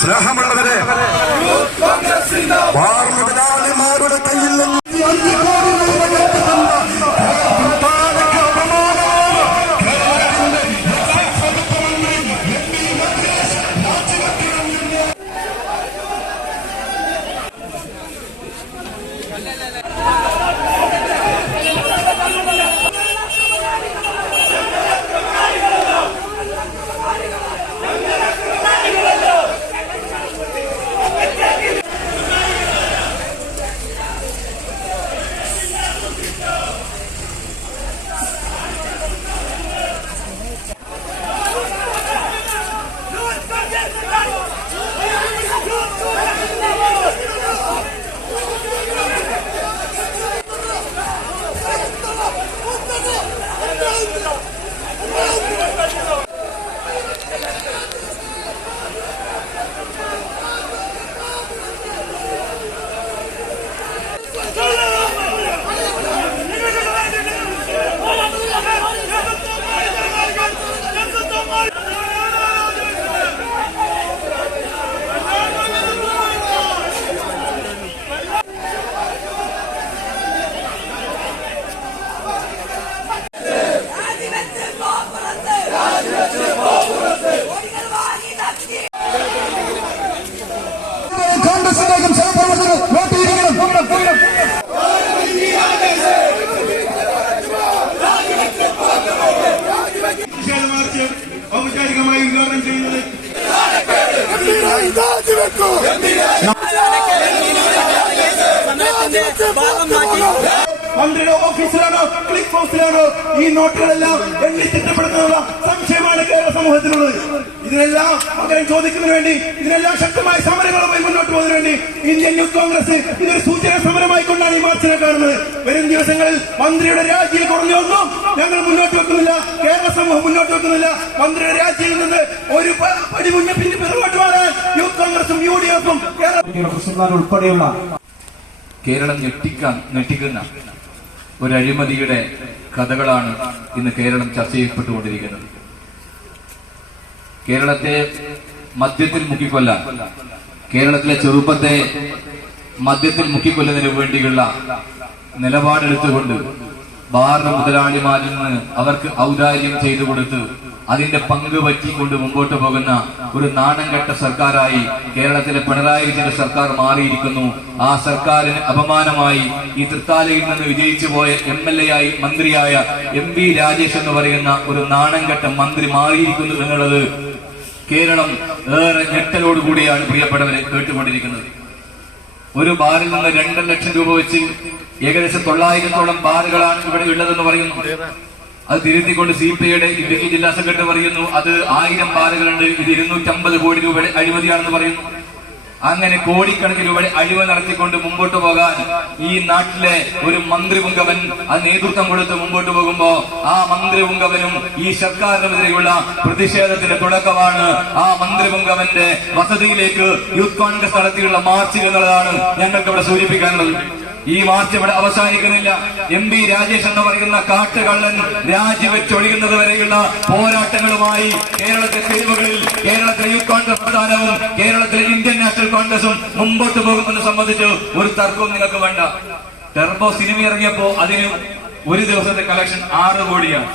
സ്നേഹമുള്ളവരെ, ഭാരതനാളിമാരുടെ കയ്യിൽ നിന്ന് ഔപചാരികമായി ഉദ്ഘാടനം ചെയ്യുന്നത് മന്ത്രിയുടെ ഓഫീസിലാണോ ക്ലിക്ക് ഹൗസിലാണോ ഈ നോട്ടുകളെല്ലാം എണ്ണി തിട്ടപ്പെടുത്തുന്ന സംശയമാണ് കേരള സമൂഹത്തിനുള്ളത്. ഇതിനെല്ലാം പകരം ചോദിക്കുന്നതിന് വേണ്ടി, ഇതിനെല്ലാം ശക്തമായ സമരങ്ങളുമായി മുന്നോട്ട് പോകുന്നതിന് വേണ്ടി ഇന്ത്യൻ യൂത്ത് കോൺഗ്രസ് ഇതൊരു സൂചന സമരമായി കൊണ്ടാണ് ഈ മാർച്ചിനെ കാണുന്നത്. വരും ദിവസങ്ങളിൽ മന്ത്രിയുടെ രാജിയിൽ കുറഞ്ഞൊന്നും ഞങ്ങൾ മുന്നോട്ട് വെക്കുന്നില്ല, കേരള സമൂഹം മുന്നോട്ട് വെക്കുന്നില്ല. മന്ത്രിയുടെ രാജിയിൽ നിന്ന് ഒരു പടി മുന്നേ പിന്നെ പിറകോട്ട് മാറാൻ യൂത്ത് കോൺഗ്രസും UDF-ഉം ഉൾപ്പെടെയുള്ള കേരളം ഞെട്ടിക്കുന്ന ഒരു അഴിമതിയുടെ കഥകളാണ് ഇന്ന് കേരളം ചർച്ച ചെയ്യപ്പെട്ടുകൊണ്ടിരിക്കുന്നത്. കേരളത്തെ മദ്യത്തിൽ മുക്കിക്കൊല്ലാൻ, കേരളത്തിലെ ചെറുപ്പത്തെ മദ്യത്തിൽ മുക്കിക്കൊല്ലുന്നതിന് വേണ്ടിയുള്ള നിലപാടെടുത്തുകൊണ്ട് ബാർ മുതലാളിമാരിൽ നിന്ന് അവർക്ക് ഔദാര്യം ചെയ്തു കൊടുത്ത് അതിന്റെ പങ്ക് പറ്റിക്കൊണ്ട് മുമ്പോട്ട് പോകുന്ന ഒരു നാണംകെട്ട സർക്കാരായി കേരളത്തിലെ പിണറായി വിജയന്റെ സർക്കാർ മാറിയിരിക്കുന്നു. ആ സർക്കാരിന് അപമാനമായി ഈ തൃത്താലയിൽ നിന്ന് വിജയിച്ചു പോയ MLA ആയി മന്ത്രിയായ MV രാജേഷ് എന്ന് പറയുന്ന ഒരു നാണംകെട്ട മന്ത്രി മാറിയിരിക്കുന്നു എന്നുള്ളത് കേരളം ഏറെ ഞെട്ടലോടുകൂടിയാണ് പ്രിയപ്പെട്ടവരെ കേട്ടുകൊണ്ടിരിക്കുന്നത്. ഒരു ബാറിൽ നിന്ന് 2 ലക്ഷം രൂപ വെച്ച് ഏകദേശം 900-ഓളം ബാറുകളാണ് ഇവിടെ ഉള്ളതെന്ന് പറയുന്നു. അത് തിരുത്തിക്കൊണ്ട് CPIയുടെ ഇടുക്കി ജില്ലാ സെക്രട്ടറി പറയുന്നു അത് 1000 ബാറുകളുണ്ട്, ഇത് 250 കോടി രൂപയുടെ അഴിമതിയാണെന്ന് പറയുന്നു. അങ്ങനെ കോടിക്കണക്കിന് രൂപയുടെ അഴിമതി നടത്തിക്കൊണ്ട് മുമ്പോട്ട് പോകാൻ ഈ നാട്ടിലെ ഒരു മന്ത്രിപുങ്കവൻ അത് നേതൃത്വം കൊടുത്ത് മുമ്പോട്ട് പോകുമ്പോ ആ മന്ത്രിപുങ്കവനും ഈ സർക്കാരിനെതിരെയുള്ള പ്രതിഷേധത്തിന്റെ തുടക്കമാണ് ആ മന്ത്രിപുങ്കവന്റെ വസതിയിലേക്ക് യൂത്ത് കോൺഗ്രസ് നടത്തിയുള്ള മാർച്ച് എന്നുള്ളതാണ് ഞങ്ങൾക്ക് ഇവിടെ സൂചിപ്പിക്കാനുള്ളത്. ഈ മാർച്ച് ഇവിടെ അവസാനിക്കുന്നില്ല. MV രാജേഷ് എന്ന് പറയുന്ന കാട്ടുകള്ളൻ രാജിവെച്ചൊഴിയുന്നത് വരെയുള്ള പോരാട്ടങ്ങളുമായി കേരളത്തിലെ തെരുവുകളിൽ കേരളത്തിലെ യൂത്ത് കോൺഗ്രസ് പ്രധാനവും കേരളത്തിലെ ഇന്ത്യൻ നാഷണൽ കോൺഗ്രസും മുമ്പോട്ട് പോകുമെന്ന് സംബന്ധിച്ച് ഒരു തർക്കവും നിങ്ങൾക്ക് വേണ്ട. ടെർബോ സിനിമ ഇറങ്ങിയപ്പോ അതിന് ഒരു ദിവസത്തെ കളക്ഷൻ 6 കോടിയാണ്.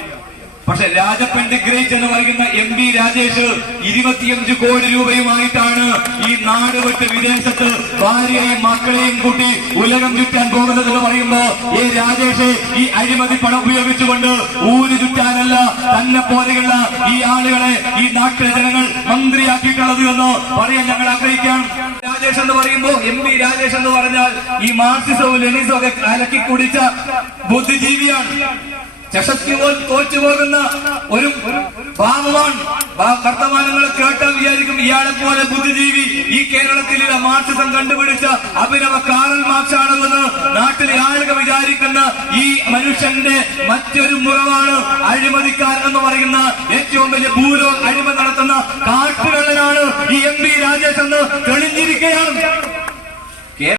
പക്ഷെ രാജപ്പൻ ദി ഗ്രേറ്റ് എന്ന് പറയുന്ന MV രാജേഷ് 25 കോടി രൂപയുമായിട്ടാണ് ഈ നാട് വിട്ട് വിദേശത്ത് ഭാര്യയെയും മക്കളെയും കൂട്ടി ഉലകം ചുറ്റാൻ പോകുന്നത് എന്ന് പറയുമ്പോ ഈ രാജേഷ് ഈ അഴിമതി പണം ഉപയോഗിച്ചുകൊണ്ട് ഊര് ചുറ്റാനല്ല തന്നെ പോലെയുള്ള ഈ ആളുകളെ ഈ നാട്ടിലെ ജനങ്ങൾ മന്ത്രിയാക്കിയിട്ടുള്ളത് എന്ന് പറയാൻ ഞങ്ങൾ ആഗ്രഹിക്കാം. രാജേഷ് എന്ന് പറയുമ്പോ MV രാജേഷ് എന്ന് പറഞ്ഞാൽ ഈ മാർക്സിസവും ലെനിസവും ഒക്കെ കലക്കി കുടിച്ച ബുദ്ധിജീവിയാണ്. തോറ്റുപോകുന്ന ഒരു ഭാവമാണ്. വർത്തമാനങ്ങൾ കേട്ടാൽ വിചാരിക്കും ഇയാളെ പോലെ ബുദ്ധിജീവി ഈ കേരളത്തിലെ മാർക്സിസം കണ്ടുപിടിച്ച അഭിനവ കാറൽ മാർക്സ് ആണെന്ന് നാട്ടിലെ ആളുകൾ വിചാരിക്കുന്ന ഈ മനുഷ്യന്റെ മറ്റൊരു മുറവാണ് അഴിമതിക്കാരൻ എന്ന് പറയുന്ന ഏറ്റവും വലിയ ഭൂലോ അഴിമതി നടത്തുന്ന കാട്ടുകള്ളനാണ് ഈ MV രാജേഷ് എന്ന്